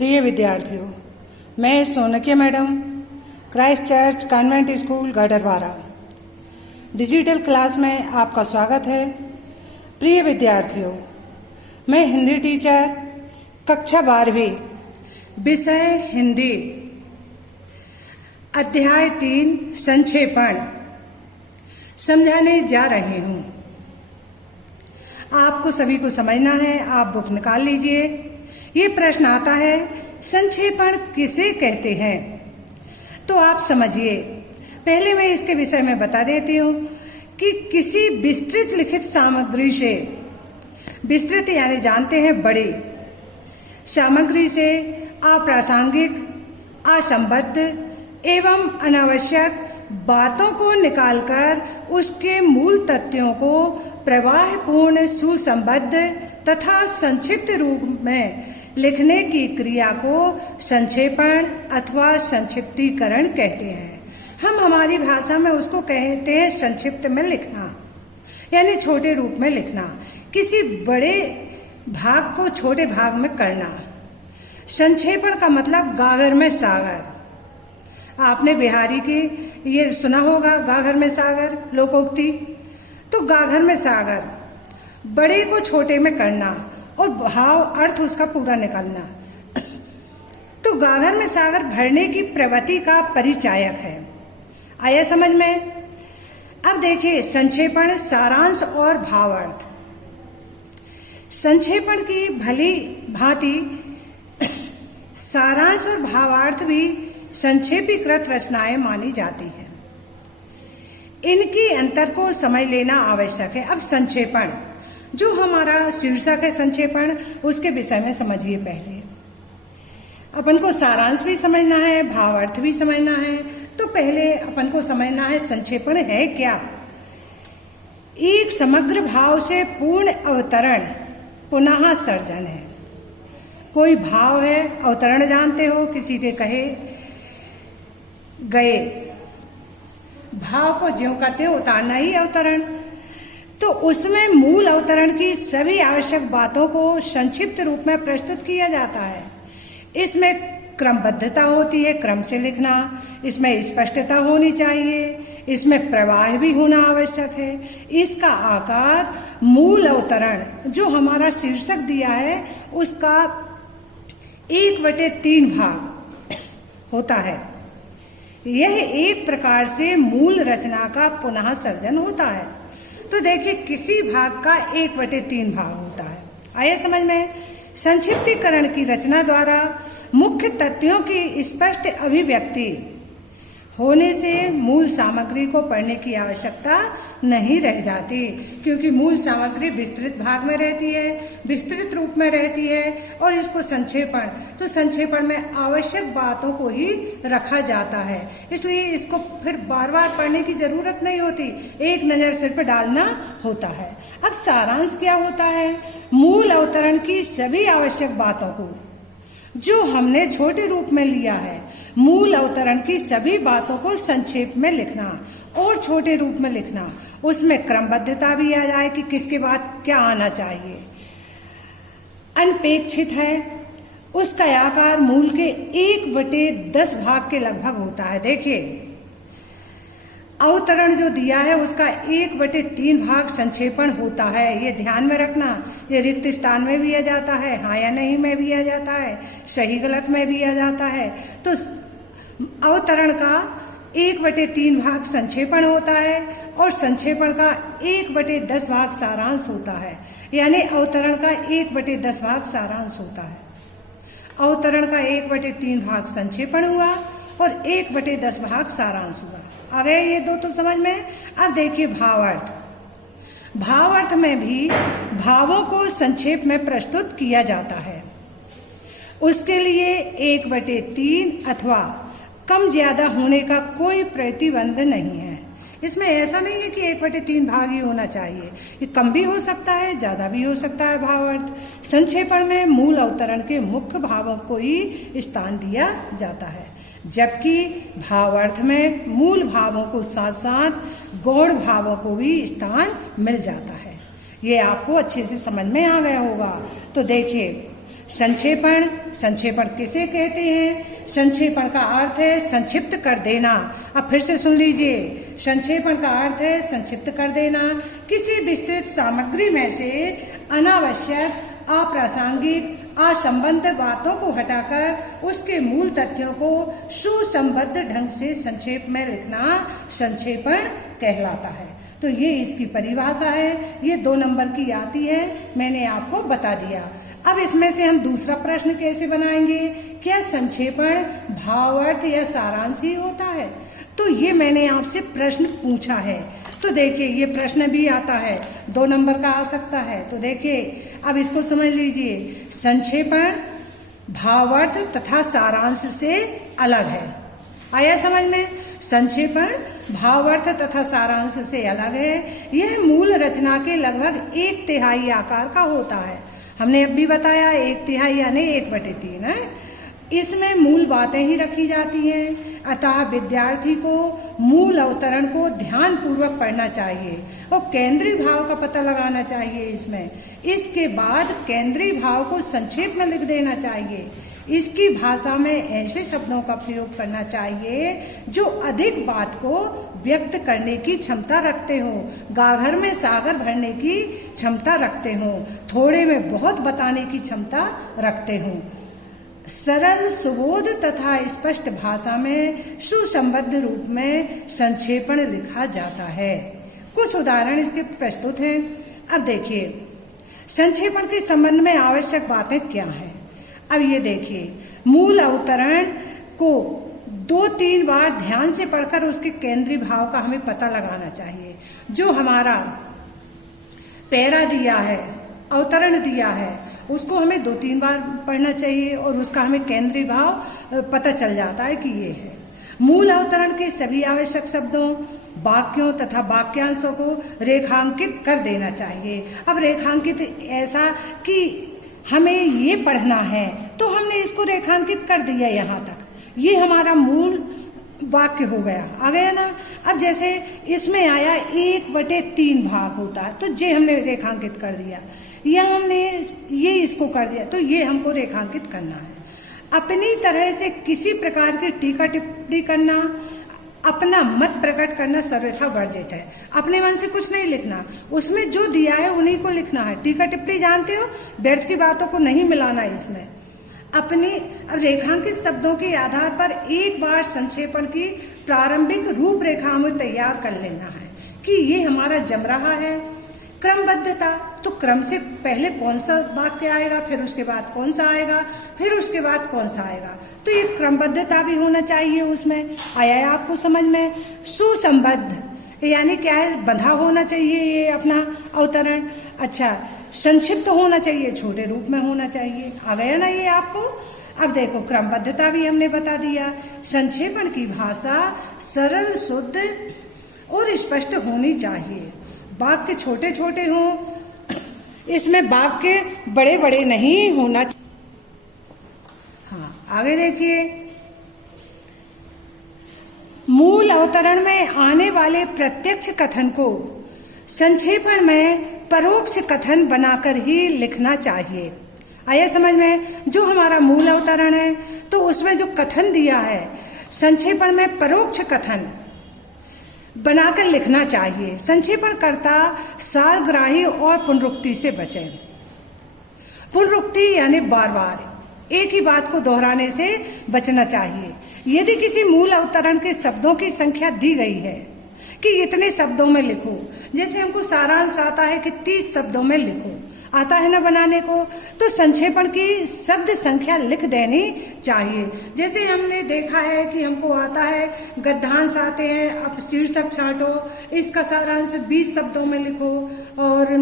प्रिय विद्यार्थियों, मैं Sonkiya madam, Christ church convent school Gadarwara, digital class में आपका स्वागत है। प्रिय विद्यार्थियों, मैं हिंदी टीचर, कक्षा 12वीं, विषय हिंदी, अध्याय 3 संक्षेपण समझाने जा रही हूँ। आपको सभी को समझना है, आप बुक निकाल लीजिए। ये प्रश्न आता है, संक्षेपण किसे कहते हैं? तो आप समझिए। पहले मैं इसके विषय में बता देती हूँ कि किसी विस्तृत लिखित सामग्री से, विस्तृत यानी जानते हैं बड़ी, सामग्री से अप्रासंगिक, असंबद्ध एवं अनावश्यक बातों को निकालकर उसके मूल तथ्यों को प्रवाहपूर्ण, सुसंबद्ध तथा संक्षिप्त रूप में लिखने की क्रिया को संक्षेपण अथवा संक्षिप्तीकरण कहते हैं। हम हमारी भाषा में उसको कहते हैं संक्षिप्त में लिखना, यानी छोटे रूप में लिखना, किसी बड़े भाग को छोटे भाग में करना। संक्षेपण का मतलब गागर में सागर। आपने बिहारी की ये सुना होगा, गागर में सागर, लोकोक्ति। तो गागर में सागर, बड़े को छोटे में करना और भाव अर्थ उसका पूरा निकालना। तो गागर में सागर भरने की प्रवृत्ति का परिचायक है। आया समझ में? अब देखिए, संक्षेपण, सारांश और भावार्थ। संक्षेपण की भली भांति सारांश और भावार्थ भी संक्षेपीकृत रचनाएं मानी जाती हैं। इनकी अंतर को समझ लेना आवश्यक है। अब संक्षेपण, जो हमारा शीर्षक है संक्षेपण, उसके विषय में समझिए। पहले अपन को सारांश भी समझना है, भावार्थ भी समझना है। तो पहले अपन को समझना है संक्षेपण है क्या। एक समग्र भाव से पूर्ण अवतरण, पुनः सर्जन है। कोई भाव है, अवतरण जानते हो, किसी के कहे गए भाव को ज्यों का त्यों उतारना ही अवतरण। तो उसमें मूल अवतरण की सभी आवश्यक बातों को संक्षिप्त रूप में प्रस्तुत किया जाता है। इसमें क्रमबद्धता होती है, क्रम से लिखना। इसमें स्पष्टता होनी चाहिए, इसमें प्रवाह भी होना आवश्यक है। इसका आकार, मूल अवतरण जो हमारा शीर्षक दिया है उसका 1/3 भाग होता है। यह एक प्रकार से मूल रचना का पुनः सर्जन होता है। तो देखिए, किसी भाग का 1/3 भाग होता है। आइए समझ में। संक्षिप्तीकरण की रचना द्वारा मुख्य तथ्यों की स्पष्ट अभिव्यक्ति होने से मूल सामग्री को पढ़ने की आवश्यकता नहीं रह जाती, क्योंकि मूल सामग्री विस्तृत भाग में रहती है, विस्तृत रूप में रहती है। और इसको संक्षेपण, तो संक्षेपण में आवश्यक बातों को ही रखा जाता है, इसलिए इसको फिर बार बार पढ़ने की जरूरत नहीं होती, एक नजर सिर पर डालना होता है। अब सारांश क्या होता है? मूल अवतरण की सभी आवश्यक बातों को जो हमने छोटे रूप में लिया है, मूल अवतरण की सभी बातों को संक्षेप में लिखना और छोटे रूप में लिखना। उसमें क्रमबद्धता भी आ जाए कि किसके बाद क्या आना चाहिए। अनपेक्षित है, उसका आकार मूल के 1/10 भाग के लगभग होता है। देखिए, अवतरण जो दिया है उसका 1/3 भाग संक्षेपण होता है। ये ध्यान में रखना। ये रिक्त स्थान में भी आ जाता है, हाँ या नहीं में भी आ जाता है, सही गलत में भी आ जाता है। तो अवतरण का 1/3 भाग संक्षेपण होता है और संक्षेपण का 1/10 भाग सारांश होता है। यानी अवतरण का 1/10 भाग सारांश होता है। अवतरण का 1/3 भाग संक्षेपण हुआ और 1/10 भाग सारांश हुआ। आ गए ये दो तो समझ में। अब देखिए भावार्थ। भावार्थ में भी भावों को संक्षेप में प्रस्तुत किया जाता है। उसके लिए 1/3 अथवा कम ज्यादा होने का कोई प्रतिबंध नहीं है। इसमें ऐसा नहीं है कि 1/3 भाग ही होना चाहिए, ये कम भी हो सकता है, ज्यादा भी हो सकता है। भावार्थ संक्षेपण में मूल अवतरण के मुख्य भावों को ही स्थान दिया जाता है, जबकि भावार्थ में मूल भावों को साथ साथ गौण भावों को भी स्थान मिल जाता है। ये आपको अच्छे से समझ में आ गया होगा। तो देखिए, संक्षेपण, संक्षेपण किसे कहते हैं? संक्षेपण का अर्थ है संक्षिप्त कर देना। अब फिर से सुन लीजिए, संक्षेपण का अर्थ है संक्षिप्त कर देना। किसी विस्तृत सामग्री में से अनावश्यक, अप्रासंगिक, असंबद्ध बातों को हटाकर उसके मूल तथ्यों को सुसंबद्ध ढंग से संक्षेप में लिखना संक्षेपण कहलाता है। तो ये इसकी परिभाषा है, ये 2 नंबर की आती है, मैंने आपको बता दिया। अब इसमें से हम दूसरा प्रश्न कैसे बनाएंगे? क्या संक्षेपण भावार्थ या सारांश ही होता है? तो ये मैंने आपसे प्रश्न पूछा है। तो देखिए, ये प्रश्न भी आता है, 2 नंबर का आ सकता है। तो देखिए, अब इसको समझ लीजिए, संक्षेपण भावार्थ तथा सारांश से अलग है। आया समझ में? संक्षेपण भावार्थ तथा सारांश से अलग है। यह मूल रचना के लगभग 1/3 आकार का होता है। हमने अब भी बताया 1/3 यानी 1/3 है। इसमें मूल बातें ही रखी जाती हैं, अतः विद्यार्थी को मूल अवतरण को ध्यान पूर्वक पढ़ना चाहिए और केंद्रीय भाव का पता लगाना चाहिए इसमें। इसके बाद केंद्रीय भाव को संक्षेप में लिख देना चाहिए। इसकी भाषा में ऐसे शब्दों का प्रयोग करना चाहिए जो अधिक बात को व्यक्त करने की क्षमता रखते हो, गागर में सागर भरने की क्षमता रखते हो, थोड़े में बहुत बताने की क्षमता रखते हो। सरल, सुबोध तथा स्पष्ट भाषा में सुसंबद्ध रूप में संक्षेपण लिखा जाता है। कुछ उदाहरण इसके प्रस्तुत हैं। अब देखिए, संक्षेपण के संबंध में आवश्यक बातें क्या हैं? अब ये देखिए, मूल अवतरण को 2-3 बार ध्यान से पढ़कर उसके केंद्रीय भाव का हमें पता लगाना चाहिए। जो हमारा पैरा दिया है, अवतरण दिया है, उसको हमें 2-3 बार पढ़ना चाहिए और उसका हमें केंद्रीय भाव पता चल जाता है कि ये है। मूल अवतरण के सभी आवश्यक शब्दों, वाक्यों तथा वाक्यांशों को रेखांकित कर देना चाहिए। अब रेखांकित ऐसा कि हमें ये पढ़ना है तो हमने इसको रेखांकित कर दिया यहाँ तक, ये हमारा मूल वाक्य हो गया, आ गया ना। अब जैसे इसमें आया 1/3 भाग होता है, तो ये हमने रेखांकित कर दिया, या हमने ये इसको कर दिया, तो ये हमको रेखांकित करना है। अपनी तरह से किसी प्रकार की टीका टिप्पणी करना, अपना मत प्रकट करना सर्वथा वर्जित है। अपने मन से कुछ नहीं लिखना, उसमें जो दिया है उन्हीं को लिखना है। टीका टिप्पणी जानते हो, व्यर्थ की बातों को नहीं मिलाना इसमें। अपने रेखांकित शब्दों के आधार पर एक बार संक्षेपण की प्रारंभिक रूपरेखा में तैयार कर लेना है कि ये हमारा जम रहा है। क्रमबद्धता, तो क्रम से पहले कौन सा वाक्य आएगा, फिर उसके बाद कौन सा आएगा, फिर उसके बाद कौन सा आएगा, तो ये क्रमबद्धता भी होना चाहिए उसमें। आया है आपको समझ में? सुसंबद्ध यानी क्या है? बंधा होना चाहिए ये अपना अवतरण। अच्छा, संक्षिप्त होना चाहिए, छोटे रूप में होना चाहिए। आ गया ना ये आपको? अब देखो, क्रमबद्धता भी हमने बता दिया। संक्षेपण की भाषा सरल, शुद्ध और स्पष्ट होनी चाहिए। वाक्य छोटे छोटे हों, इसमें वाक्य बड़े बड़े नहीं होना चाहिए। हाँ, आगे देखिए, मूल अवतरण में आने वाले प्रत्यक्ष कथन को संक्षेपण में परोक्ष कथन बनाकर ही लिखना चाहिए। आया समझ में? जो हमारा मूल अवतरण है तो उसमें जो कथन दिया है, संक्षेपण में परोक्ष कथन बनाकर लिखना चाहिए। संक्षेपण करता सारग्राही और पुनरुक्ति से बचे। पुनरुक्ति यानी बार बार एक ही बात को दोहराने से बचना चाहिए। यदि किसी मूल अवतरण के शब्दों की संख्या दी गई है कि इतने शब्दों में लिखो, जैसे हमको सारांश आता है कि 30 शब्दों में लिखो, आता है ना बनाने को, तो संक्षेपण की शब्द संख्या लिख देनी चाहिए। जैसे हमने देखा है कि हमको आता है गद्यांश आते हैं, अब शीर्षक छांटो, इसका सारांश 20 शब्दों में लिखो, और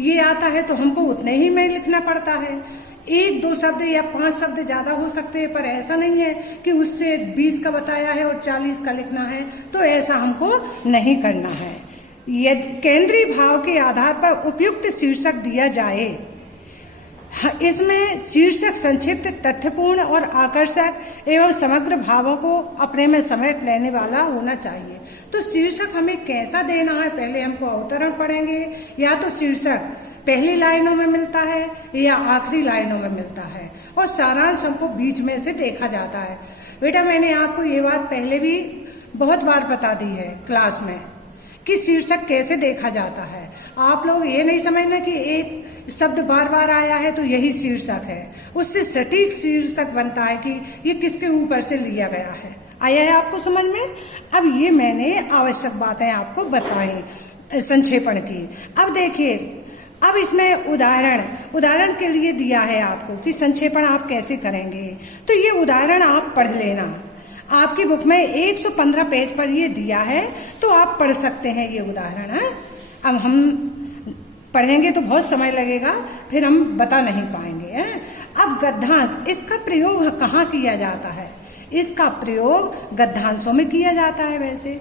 ये आता है तो हमको उतने ही में लिखना पड़ता है। 1-2 शब्द या 5 शब्द ज्यादा हो सकते हैं, पर ऐसा नहीं है कि उससे 20 का बताया है और 40 का लिखना है, तो ऐसा हमको नहीं करना है। यदि केंद्रीय भाव के आधार पर उपयुक्त शीर्षक दिया जाए, इसमें शीर्षक संक्षिप्त, तथ्यपूर्ण और आकर्षक एवं समग्र भावों को अपने में समेट लेने वाला होना चाहिए। तो शीर्षक हमें कैसा देना है, पहले हमको अवतरण पढ़ेंगे, या तो शीर्षक पहली लाइनों में मिलता है या आखिरी लाइनों में मिलता है, और सारांश हमको बीच में से देखा जाता है। बेटा मैंने आपको ये बात पहले भी बहुत बार बता दी है क्लास में कि शीर्षक कैसे देखा जाता है। आप लोग ये नहीं समझना कि एक शब्द बार बार आया है तो यही शीर्षक है, उससे सटीक शीर्षक बनता है कि ये किसके ऊपर से लिया गया है। आया है आपको समझ में? अब ये मैंने आवश्यक बातें आपको बताई संक्षेपण की। अब देखिए, अब इसमें उदाहरण के लिए दिया है आपको कि संक्षेपण आप कैसे करेंगे, तो ये उदाहरण आप पढ़ लेना। आपकी बुक में 115 पेज पर ये दिया है, तो आप पढ़ सकते हैं ये उदाहरण है। अब हम पढ़ेंगे तो बहुत समय लगेगा, फिर हम बता नहीं पाएंगे है? अब गद्यांश, इसका प्रयोग कहाँ किया जाता है? इसका प्रयोग गद्यांशों में किया जाता है। वैसे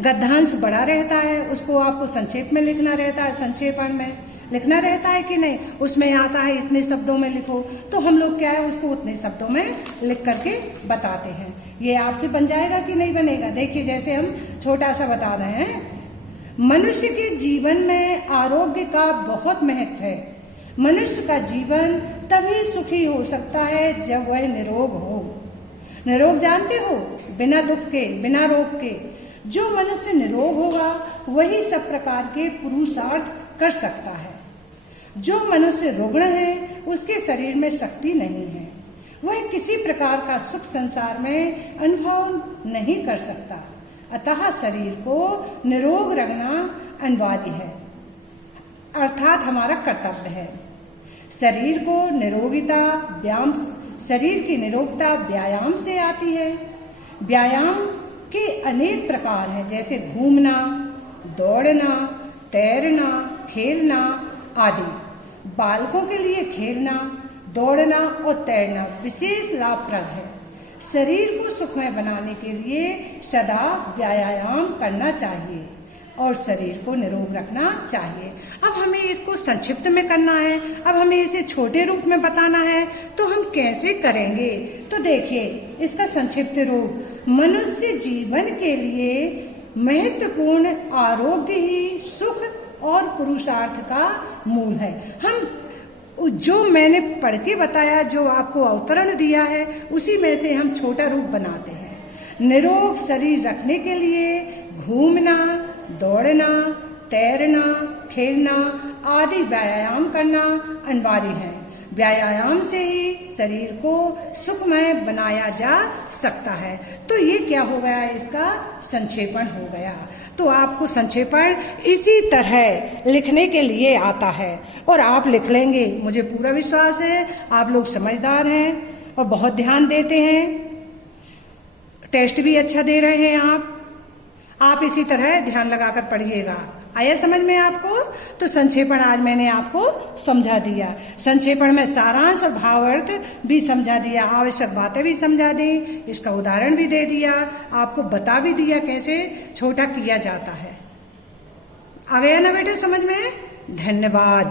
गद्यांश बड़ा रहता है, उसको आपको संक्षेप में लिखना रहता है, संक्षेपण में लिखना रहता है कि नहीं, उसमें आता है इतने शब्दों में लिखो, तो हम लोग क्या है उसको उतने शब्दों में लिख करके बताते हैं। ये आपसे बन जाएगा कि नहीं बनेगा? देखिए, जैसे हम छोटा सा बता रहे हैं, मनुष्य के जीवन में आरोग्य का बहुत महत्व है। मनुष्य का जीवन तभी सुखी हो सकता है जब वह निरोग हो। निरोग जानते हो? बिना दुख के, बिना रोग के। जो मनुष्य निरोग होगा वही सब प्रकार के पुरुषार्थ कर सकता है। जो मनुष्य रुग्ण है उसके शरीर में शक्ति नहीं है, वह किसी प्रकार का सुख संसार में अनुभव नहीं कर सकता। अतः शरीर को निरोग रखना अनिवार्य है, अर्थात हमारा कर्तव्य है। शरीर को निरोगिता व्यायाम, शरीर की निरोगता व्यायाम से आती है। व्यायाम के अनेक प्रकार हैं, जैसे घूमना, दौड़ना, तैरना, खेलना आदि। बालकों के लिए खेलना, दौड़ना और तैरना विशेष लाभप्रद है। शरीर को सुखमय बनाने के लिए सदा व्यायाम करना चाहिए और शरीर को निरोग रखना चाहिए। अब हमें इसको संक्षिप्त में करना है, अब हमें इसे छोटे रूप में बताना है, तो हम कैसे करेंगे? तो देखिए, इसका संक्षिप्त रूप, मनुष्य जीवन के लिए महत्वपूर्ण आरोग्य ही सुख और पुरुषार्थ का मूल है। हम जो मैंने पढ़ के बताया, जो आपको अवतरण दिया है, उसी में से हम छोटा रूप बनाते हैं। निरोग शरीर रखने के लिए घूमना, दौड़ना, तैरना, खेलना आदि व्यायाम करना अनिवार्य है। व्यायाम से ही शरीर को सुखमय बनाया जा सकता है। तो ये क्या हो गया? इसका संक्षेपण हो गया। तो आपको संक्षेपण इसी तरह लिखने के लिए आता है और आप लिख लेंगे, मुझे पूरा विश्वास है। आप लोग समझदार हैं और बहुत ध्यान देते हैं, टेस्ट भी अच्छा दे रहे हैं आप इसी तरह ध्यान लगाकर पढ़िएगा। आया समझ में आपको? तो संक्षेपण आज मैंने आपको समझा दिया। संक्षेपण में सारांश और भावार्थ भी समझा दिया, आवश्यक बातें भी समझा दी, इसका उदाहरण भी दे दिया, आपको बता भी दिया कैसे छोटा किया जाता है। आ गया ना बेटे समझ में? धन्यवाद।